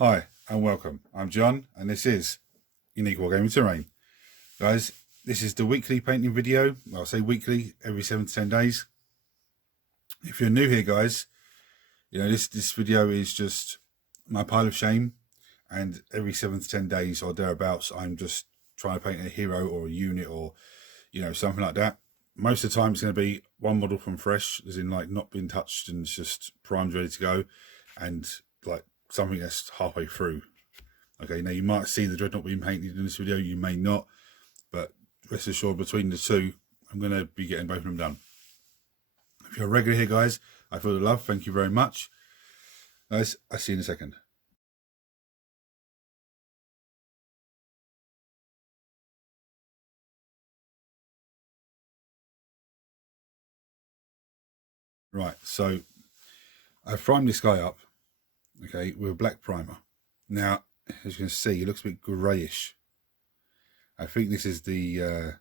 Hi and welcome. I'm John and this is Unique Wargaming Terrain. Guys, this is the weekly painting video. I'll say weekly, every 7 to 10 days. If you're new here, guys, you know, this video is just my pile of shame, and every 7 to 10 days or thereabouts I'm just trying to paint a hero or a unit or, you know, something like that. Most of the time it's going to be one model from fresh, as in like not being touched and it's just primed, ready to go, and like something that's halfway through. Okay, now you might see the Dreadnought being painted in this video, you may not, but rest assured between the two I'm going to be getting both of them done. If you're a regular here, guys, I feel the love, thank you very much. Guys, I'll see you in a second. Right, so I've primed this guy up, okay, with a black primer. Now, as you can see, it looks a bit greyish. I think this is the,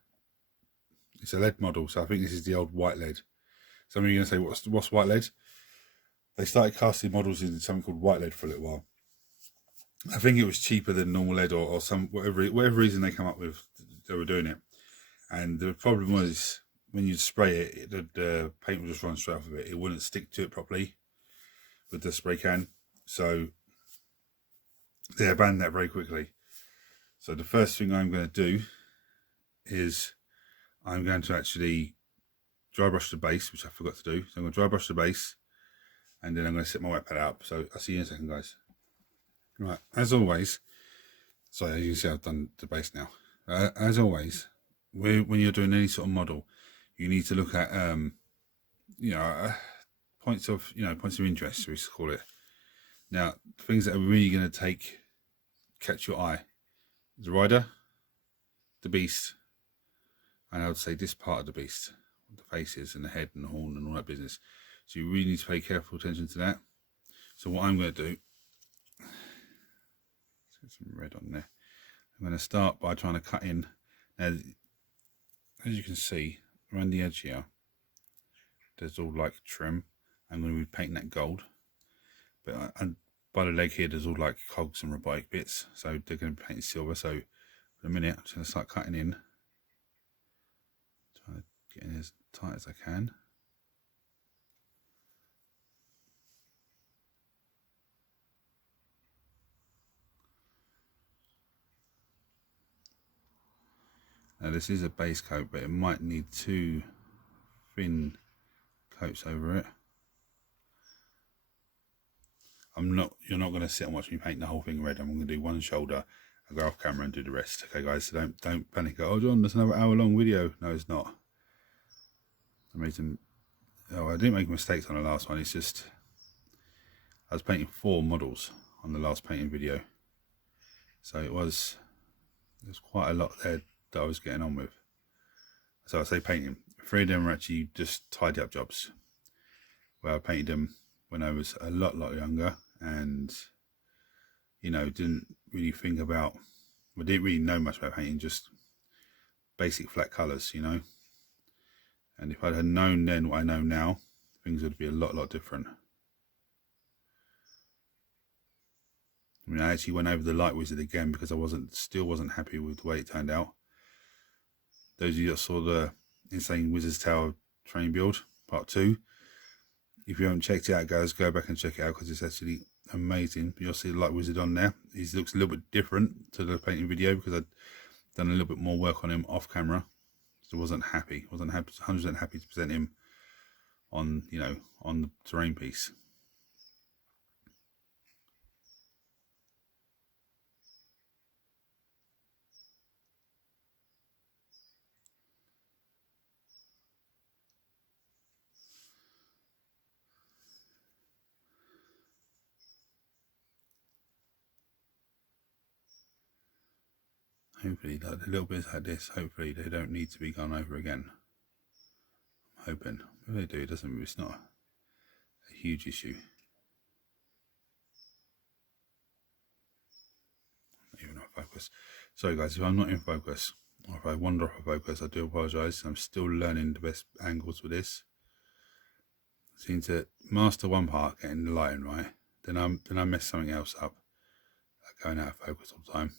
it's a lead model, so I think this is the old white lead. Some of you are going to say, what's white lead? They started casting models in something called white lead for a little while. I think it was cheaper than normal lead, or some whatever reason they come up with, they were doing it. And the problem was, when you spray it, the paint would just run straight off of it. It wouldn't stick to it properly with the spray can. So they abandoned that very quickly. So the first thing I'm going to do is I'm going to actually dry brush the base, which I forgot to do. So I'm going to dry brush the base, and then I'm going to set my wet pad up. So I'll see you in a second, guys. Right, as always, sorry, as you can see, I've done the base now. As always, when you're doing any sort of model, you need to look at, you know, points of interest, we used to call it. Now, things that are really going to catch your eye: the rider, the beast, and I would say this part of the beast, the faces and the head and the horn and all that business. So you really need to pay careful attention to that. So what I'm going to do, let's get some red on there. I'm going to start by trying to cut in. Now, as you can see, around the edge here, there's all like trim. I'm going to be painting that gold, but by the leg here, there's all like cogs and robotic bits, so they're going to be painted silver. So for a minute, I'm just going to start cutting in, try to get in as tight as I can. Now this is a base coat, but it might need 2 thin coats over it. You're not going to sit and watch me paint the whole thing red. I'm going to do one shoulder, I'll go off camera and do the rest. Okay, guys, so don't panic. Oh, John, that's another hour-long video. No, it's not. I didn't make mistakes on the last one. It's just I was painting 4 models on the last painting video, so there's quite a lot there that I was getting on with. So I say painting. 3 of them are actually just tidy up jobs, where I painted them when I was a lot younger, and you know, didn't really think about, I didn't really know much about painting, just basic flat colours, you know. And if I had known then what I know now, things would be a lot different. I mean, I actually went over the Light Wizard again because I still wasn't happy with the way it turned out. Those of you that saw the Insane Wizard's Tower train build part 2, if you haven't checked it out, guys, go back and check it out because it's actually amazing. You'll see the Light Wizard on there. He looks a little bit different to the painting video because I'd done a little bit more work on him off camera. So wasn't 100% happy to present him on, you know, on the terrain piece. Hopefully, like the little bits like this, hopefully they don't need to be gone over again. I'm hoping. If they do, it's not a huge issue. Even off focus. Sorry guys, if I'm not in focus, or if I wander off of focus, I do apologise. I'm still learning the best angles for this. I seem to master one part, getting the lighting right, then I mess something else up. going out of focus all the time.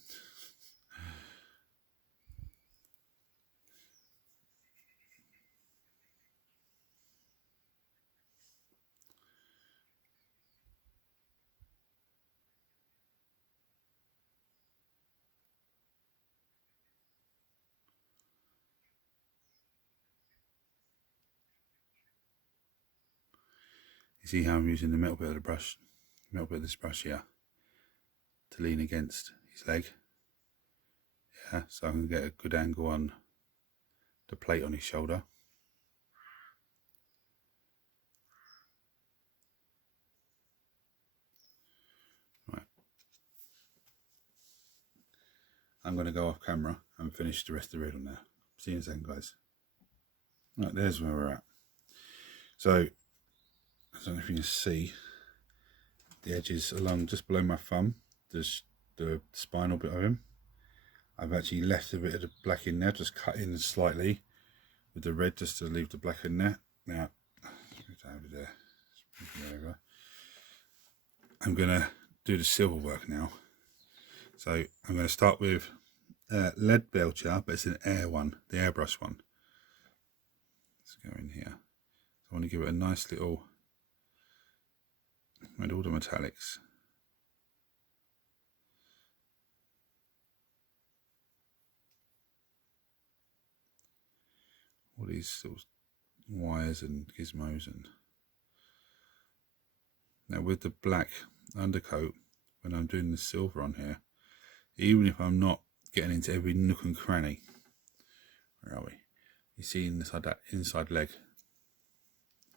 You see how I'm using the metal bit of the brush, metal bit of this brush here, to lean against his leg. Yeah, so I can get a good angle on the plate on his shoulder. Right. I'm going to go off camera and finish the rest of the riddle now. See you in a second, guys. Right, there's where we're at. So, I don't know if you can see the edges along just below my thumb, there's the spinal bit of him. I've actually left a bit of the black in there, just cut in slightly with the red just to leave the black in there. Now, over there. I'm going to do the silver work now. So I'm going to start with lead belcher, but it's an air one, the airbrush one. Let's go in here. So I want to give it a nice little, with all the metallics. All these little wires and gizmos. And now with the black undercoat, when I'm doing the silver on here, even if I'm not getting into every nook and cranny, where are we? You see inside that inside leg.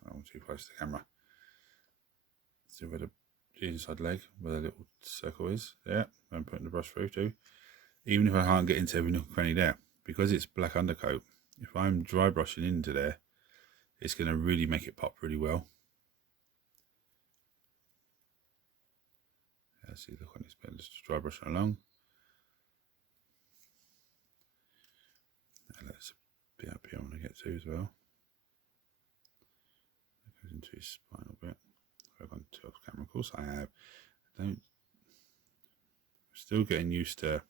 I'm too close to the camera. See where the inside leg, where the little circle is. Yeah, I'm putting the brush through too. Even if I can't get into every nook and cranny there, because it's black undercoat, if I'm dry brushing into there, it's going to really make it pop really well. Yeah, see, look on this bit, just dry brushing along. And that's a bit up here I want to get to as well. That goes into his spinal bit. I've gone to off camera, of course I have. I'm still getting used to,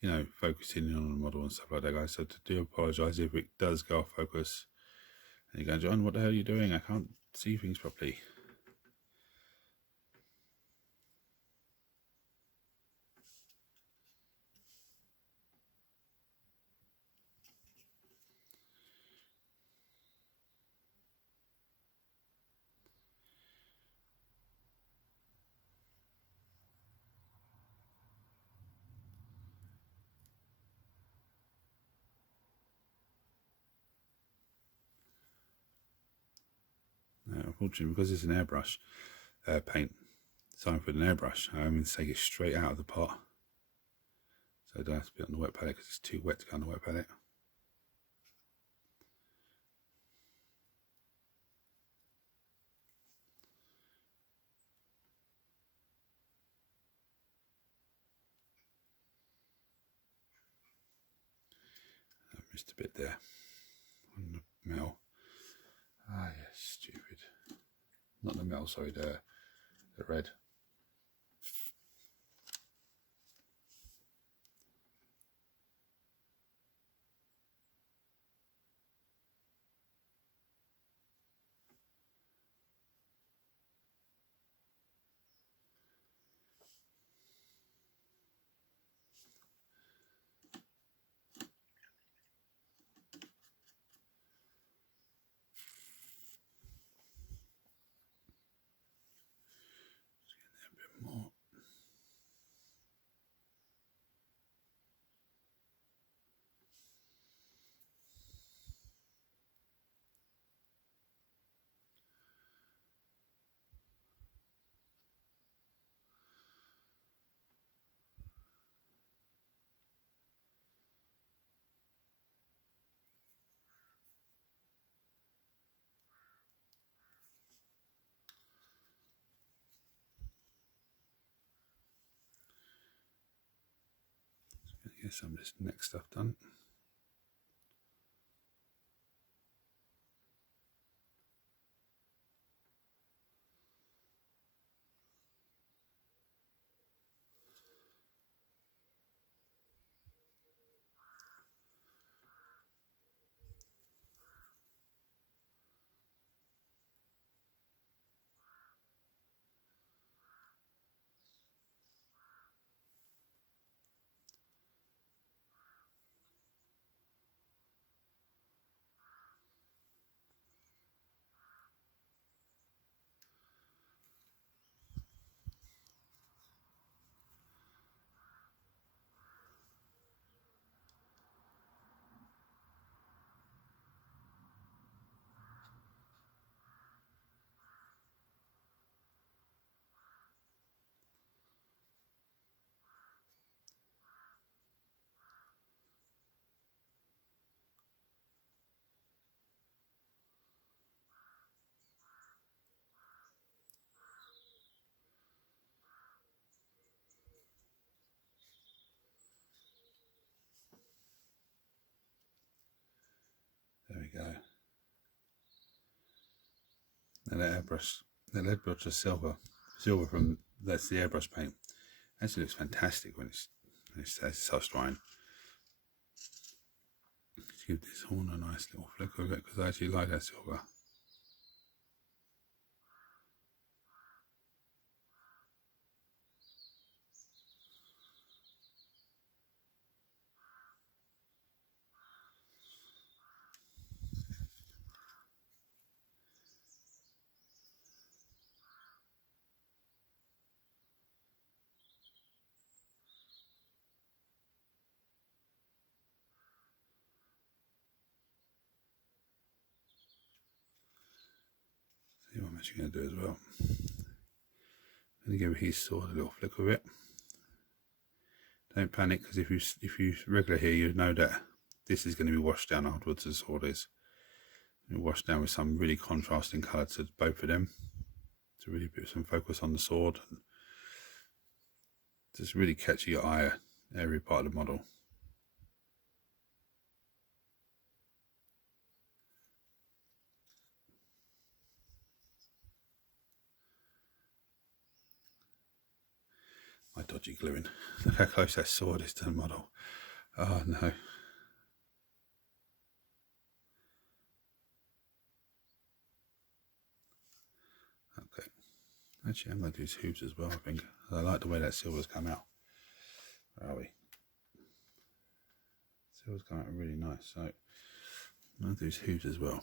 you know, focusing in on the model and stuff like that, guys. So I do apologise if it does go off focus. And you're going, John, what the hell are you doing? I can't see things properly. Unfortunately, because it's an airbrush paint, designed for an airbrush, I'm going to take it straight out of the pot. So I don't have to be on the wet palette because it's too wet to go on the wet palette. I missed a bit there on the metal. Ah, yes, stupid. Not the metal, sorry, the red. More. Get some of this next stuff done. we go. And the lead brush is silver from, that's the airbrush paint. Actually looks fantastic when it starts drying. Let's give this horn a nice little flick of it, because I actually like that silver. See what I'm actually going to do as well. I'm going to give his sword a little flick of it. Don't panic, because if you regular here, you know that this is going to be washed down afterwards. The sword is washed down with some really contrasting colour to both of them, to really put some focus on the sword and just really catch your eye at every part of the model. My dodgy gluing. Look how close that sword is to the model. Oh no. Okay. Actually, I'm going to do his hooves as well, I think. I like the way that silver's come out. Where are we? Silver's come out really nice. So, I'm going to do his hooves as well.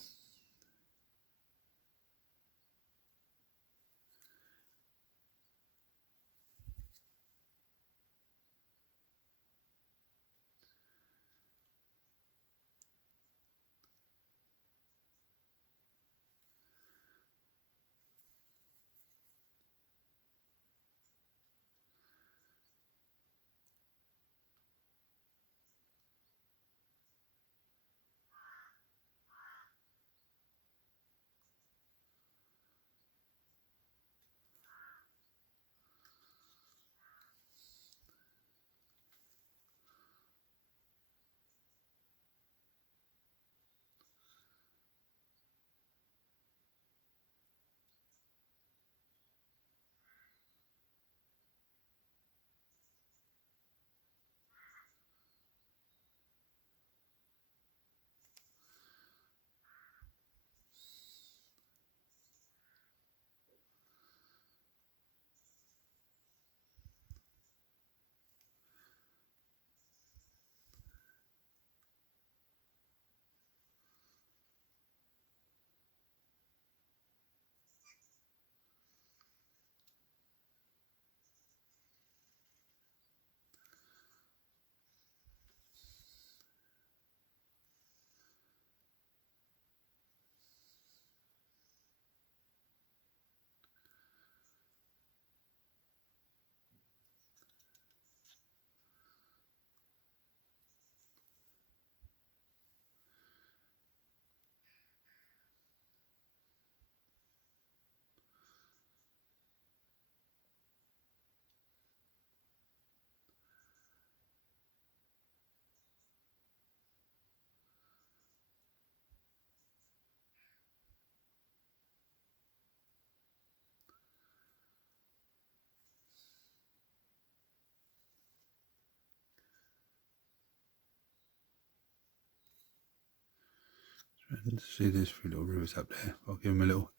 And see there's 3 little rivets up there. I'll give him a little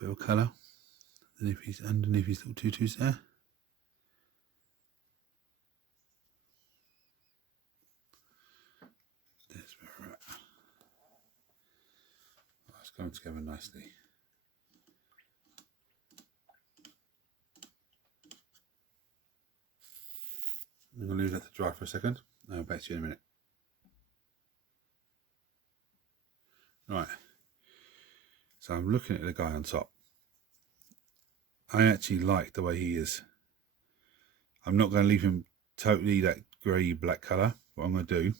bit of colour underneath his little tutus there. There's where we're at. Oh, it's coming together nicely. I'm going to leave that to dry for a second. I'll back to you in a minute. Right, so I'm looking at the guy on top. I actually like the way he is. I'm not going to leave him totally that grey black colour. What I'm going to do,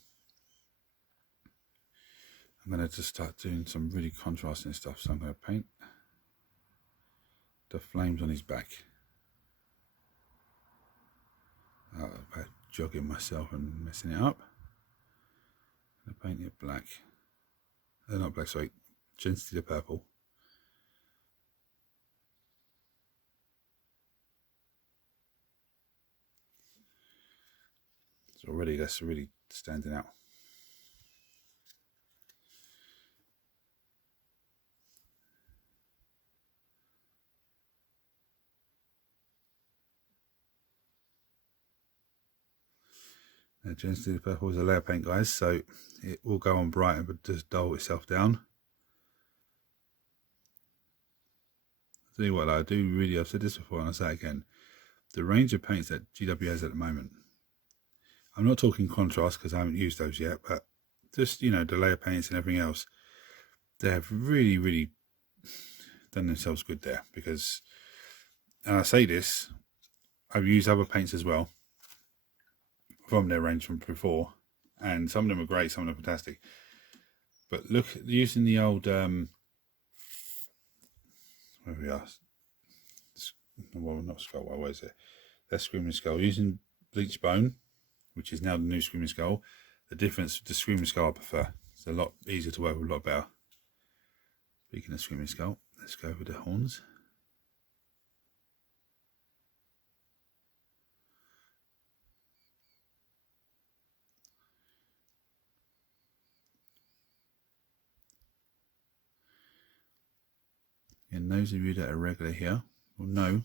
I'm going to just start doing some really contrasting stuff. So I'm going to paint the flames on his back. About jogging myself and messing it up. I'm going to paint it black. not black, sorry, gently to purple. So already that's really standing out. Now, gently to purple is a layer paint, guys, so it will go on bright but just dull itself down. I'll tell you what, I do really, I've said this before and I'll say it again, the range of paints that GW has at the moment, I'm not talking contrast because I haven't used those yet, but just, you know, the layer paints and everything else, they have really done themselves good there. Because, and I say this, I've used other paints as well from their range from before, and some of them are great, some of them are fantastic. But look, using the old where we are, well, not skull, what is it? That's Screaming Skull. Using Bleach Bone, which is now the new Screaming Skull. The difference, the Screaming Skull I prefer. It's a lot easier to work with, a lot better. Speaking of Screaming Skull, let's go with the horns. And those of you that are regular here will know,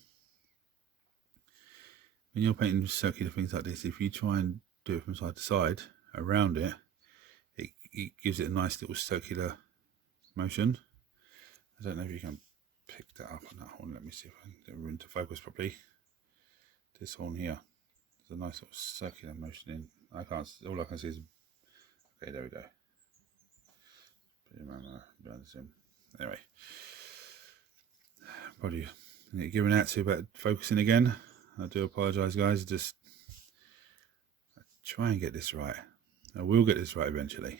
when you're painting circular things like this, if you try and do it from side to side around it, it gives it a nice little circular motion. I don't know if you can pick that up on that horn. Let me see if I can get it into focus properly. This horn here, there's a nice little circular motion in. I can't, all I can see is, okay, there we go. Anyway, probably giving out to about focusing again. I do apologise, guys. Just try and get this right. I will get this right eventually.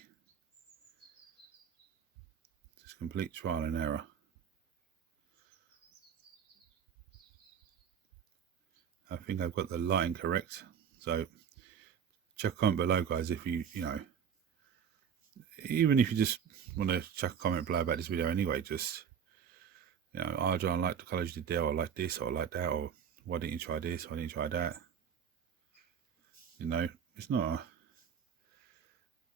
Just complete trial and error. I think I've got the lighting correct. So check a comment below, guys, if you know, even if you just want to chuck a comment below about this video anyway, just, you know, oh, John, I like the colours you did there, or I like this, or I like that, or why didn't you try this, why didn't you try that? You know, it's not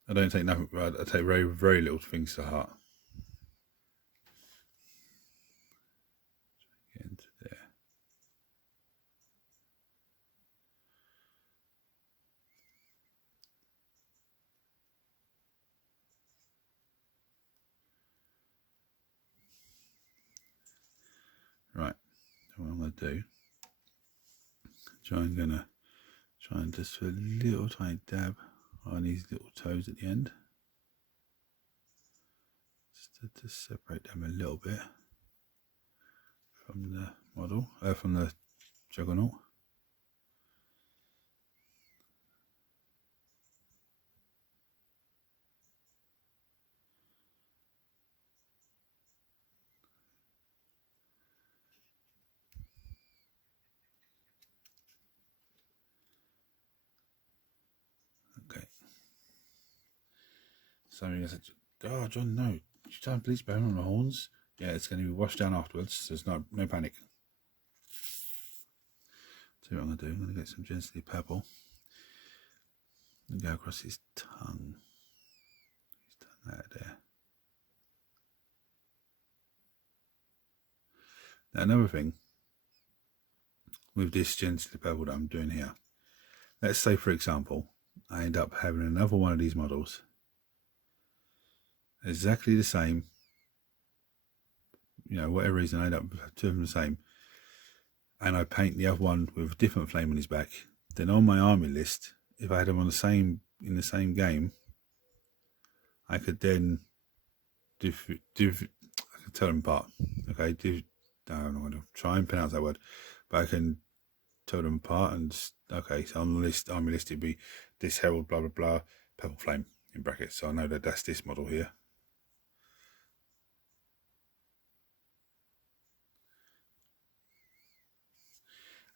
I don't take nothing, I take very little things to heart. Get into there. Right, so what I'm going to do, I'm going to try and just a little tiny dab on these little toes at the end, just to separate them a little bit from the model, from the Juggernaut. Okay. Somebody said, "Oh, John, no, you don't bleach bone on the horns." Yeah, it's going to be washed down afterwards. So there's no panic. So what I'm going to do, I'm going to get some gently purple and go across his tongue. His tongue out there. Now another thing with this gently purple that I'm doing here, let's say for example, I end up having another one of these models, exactly the same, you know, whatever reason I end up two of them the same, and I paint the other one with a different flame on his back, then on my army list, if I had them on in the same game, I could then I could tell them apart. Okay, I'm not going to try and pronounce that word, but I can tell them apart. And okay, so on the list, army list, it'd be this Herald blah blah blah purple flame in brackets, so I know that that's this model here.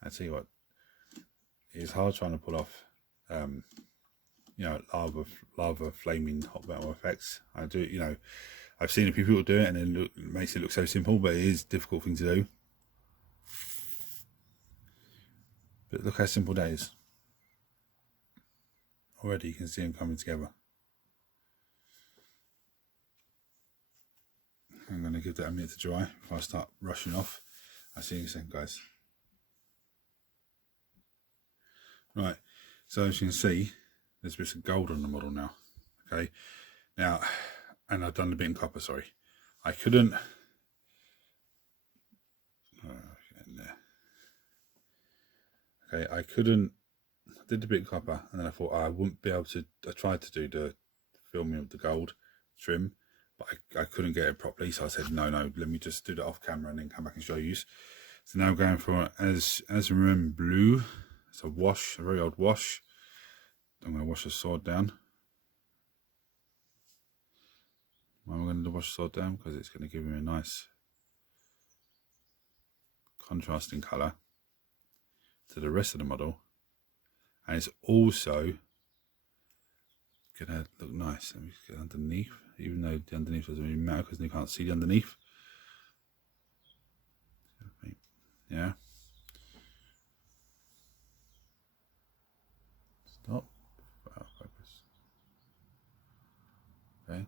I tell you what, it's hard trying to pull off, you know, lava flaming hot metal effects. I do, you know, I've seen a few people do it, and it makes it look so simple, but it is a difficult thing to do. But look how simple that is. Already you can see them coming together. I'm going to give that a minute to dry before I start rushing off. I'll see you in a second, guys. Right, so as you can see, there's bits of gold on the model now. Okay, now, and I've done a bit in copper, sorry. I couldn't... Okay, I couldn't... I did a bit in copper, and then I thought I wouldn't be able to... I tried to do the filming of the gold trim, but I couldn't get it properly, so I said, no, let me just do that off camera and then come back and show you. So now I'm going for as remember blue. It's a wash, a very old wash. I'm going to wash the sword down. Why am I going to wash the sword down? Because it's going to give me a nice contrasting colour to the rest of the model. And it's also going to look nice. Let me just get underneath, even though the underneath doesn't really matter because you can't see the underneath. Yeah. Stop. Focus. Okay.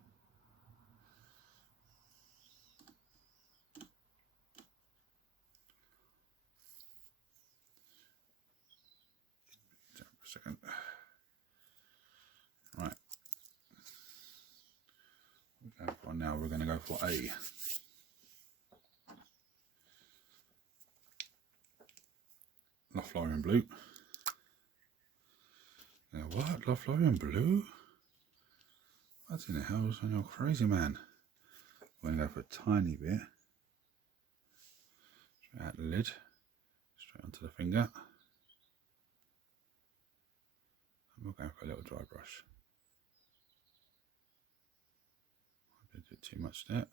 For a second. Right. Now we're going to go for a Lothlorien blue. Now what? Lothlorien blue? What in the hell is on your crazy man? We're going to go for a tiny bit. Straight out the lid. Straight onto the finger. And we're going for a little dry brush. I did too much there.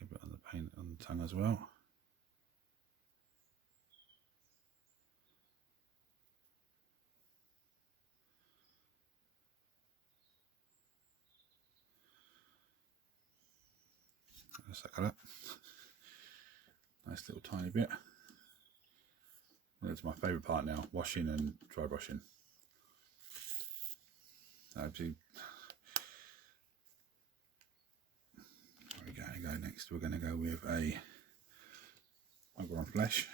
A bit on the paint on the tongue as well. Just that colour. Nice little tiny bit. That's my favourite part now, washing and dry brushing. Actually, where are we going to go next? We're going to go with a Ogron Flesh.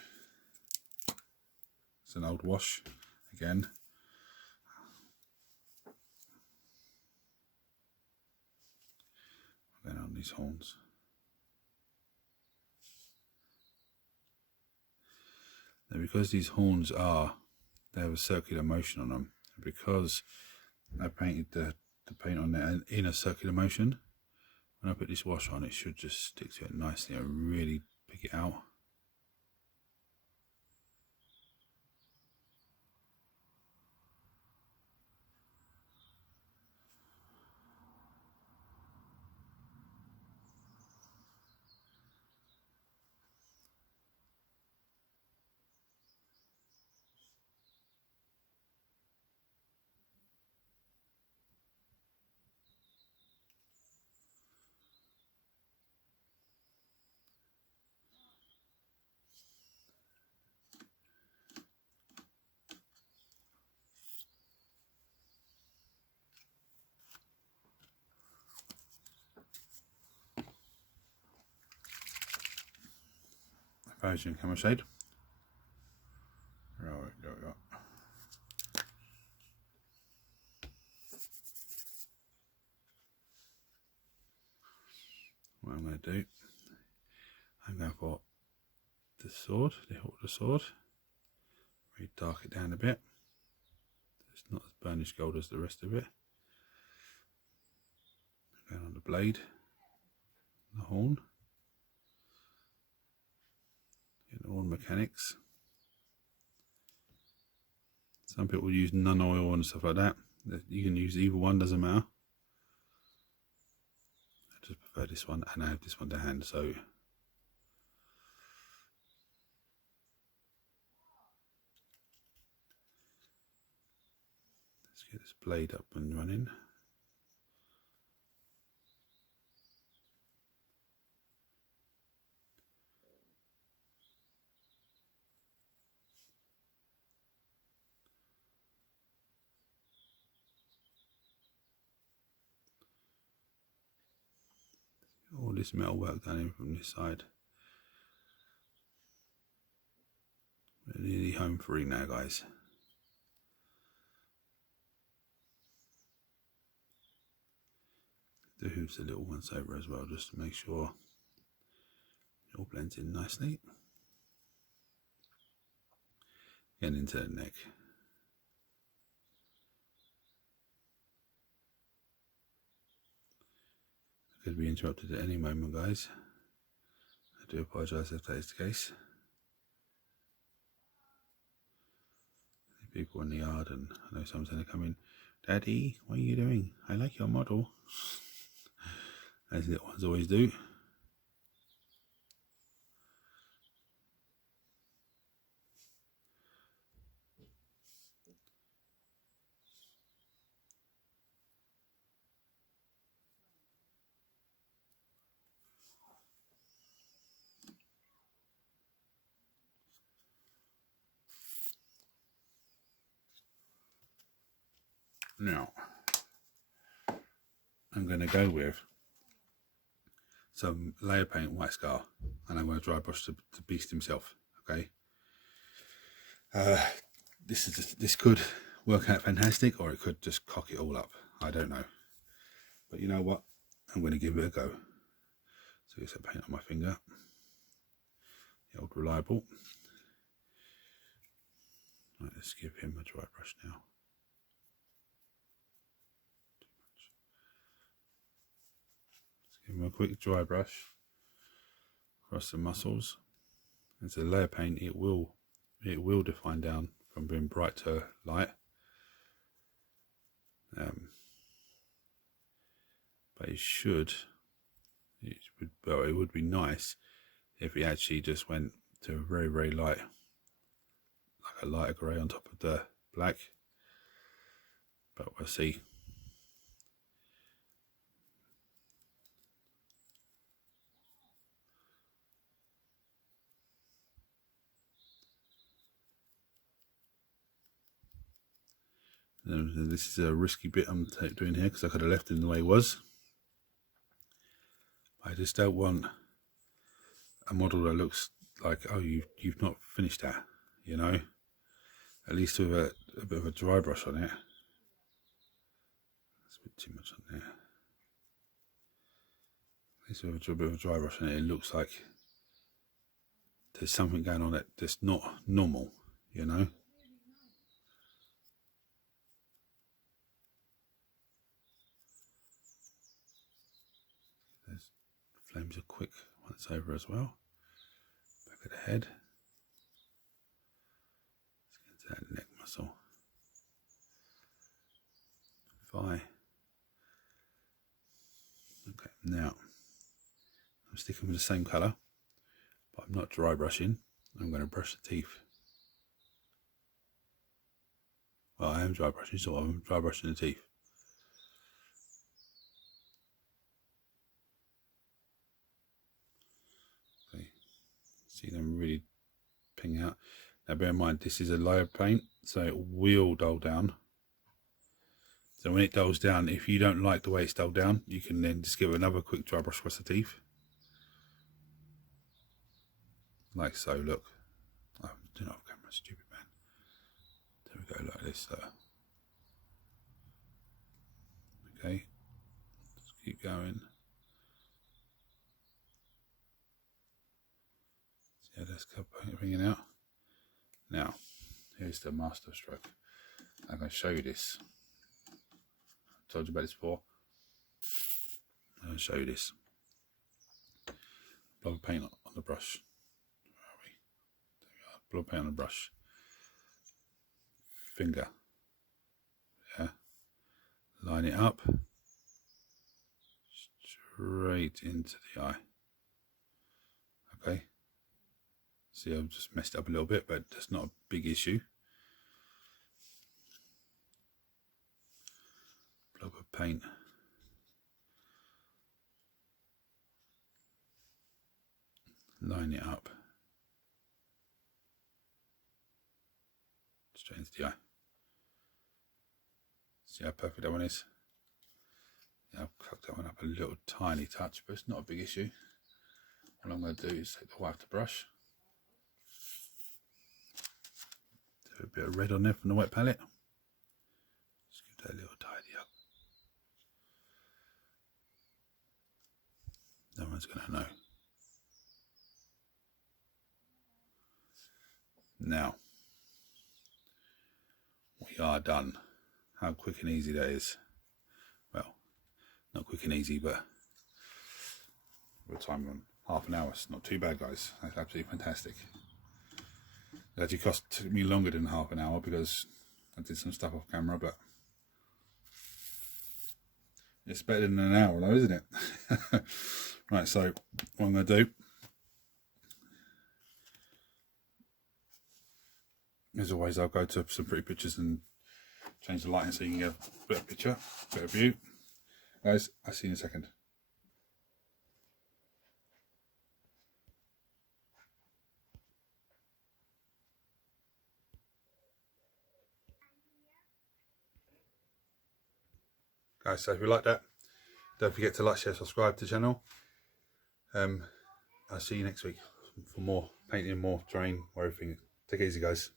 It's an old wash again. Then on these horns. Now because these horns they have a circular motion on them, because I painted the paint on there in a circular motion, when I put this wash on, it should just stick to it nicely and really pick it out. Version camera shade. Right, there we go. What I'm going to do, I'm going for the sword, the hilt of the sword. Really dark it down a bit. It's not as burnished gold as the rest of it. Going on the blade, the horn. All mechanics. Some people use nun oil and stuff like that. You can use either one, doesn't matter. I just prefer this one, and I have this one to hand, so let's get this blade up and running. this metal work done in from this side. We're nearly home free now, guys. The hooves a little once over as well, just to make sure it all blends in nicely. Getting into the neck. I could be interrupted at any moment, guys. I do apologise if that is the case. People in the yard, and I know someone's going to come in. Daddy, what are you doing? I like your model. As little ones always do. Now, I'm going to go with some layer paint white scar, and I'm going to dry brush the beast himself. Okay. This could work out fantastic, or it could just cock it all up. I don't know, but you know what? I'm going to give it a go. So get some paint on my finger. The old reliable. Right, let's give him a dry brush now. Give him a quick dry brush across the muscles. It's a layer paint. It will define down from being bright to light. But it would be nice if it actually just went to a very, very light, like a lighter grey on top of the black. But we'll see. This is a risky bit I'm doing here because I could have left it in the way it was. I just don't want a model that looks like, oh, you've not finished that, you know. At least with a bit of a dry brush on it. That's a bit too much on there. At least with a bit of a dry brush on it, it looks like there's something going on that's not normal, you know. Flames are quick once over as well. Back of the head. Let's get into that neck muscle. Thigh. Okay, now I'm sticking with the same colour, but I'm not dry brushing. I'm going to brush the teeth. Well, I am dry brushing, so I'm dry brushing the teeth. See them really ping out. Now bear in mind, this is a layer paint, so it will dull down. So when it dulls down, if you don't like the way it's dulled down, you can then just give another quick dry brush across the teeth. Like so, look. Oh, do not have camera, stupid man. There we go, like this. Okay, let's keep going. Yeah, that's bringing out. Now, here's the master stroke. I'm going to show you this. I told you about this before. I'm going to show you this. Blob of paint on the brush. Where are we? There we are. Blob of paint on the brush. Finger. Yeah. Line it up. Straight into the eye. Okay. See, I've just messed up a little bit, but that's not a big issue. Blob of paint. Line it up. Straight into the eye. See how perfect that one is? Yeah, I've cocked that one up a little tiny touch, but it's not a big issue. What I'm going to do is take the white brush, do a bit of red on there from the wet palette. Just give that a little tidy up. No one's going to know. Now, we are done. How quick and easy that is. Well, not quick and easy, but we're time on half an hour. It's not too bad, guys. That's absolutely fantastic. It actually took me longer than half an hour because I did some stuff off camera, but it's better than an hour though, isn't it? Right, so what I'm going to do as always, I'll go to some pretty pictures and change the lighting so you can get a better picture, better view. Guys, I'll see you in a second. Guys, so if you like that, don't forget to like, share, subscribe to the channel. I'll see you next week for more painting, more terrain, more everything. Take it easy, guys.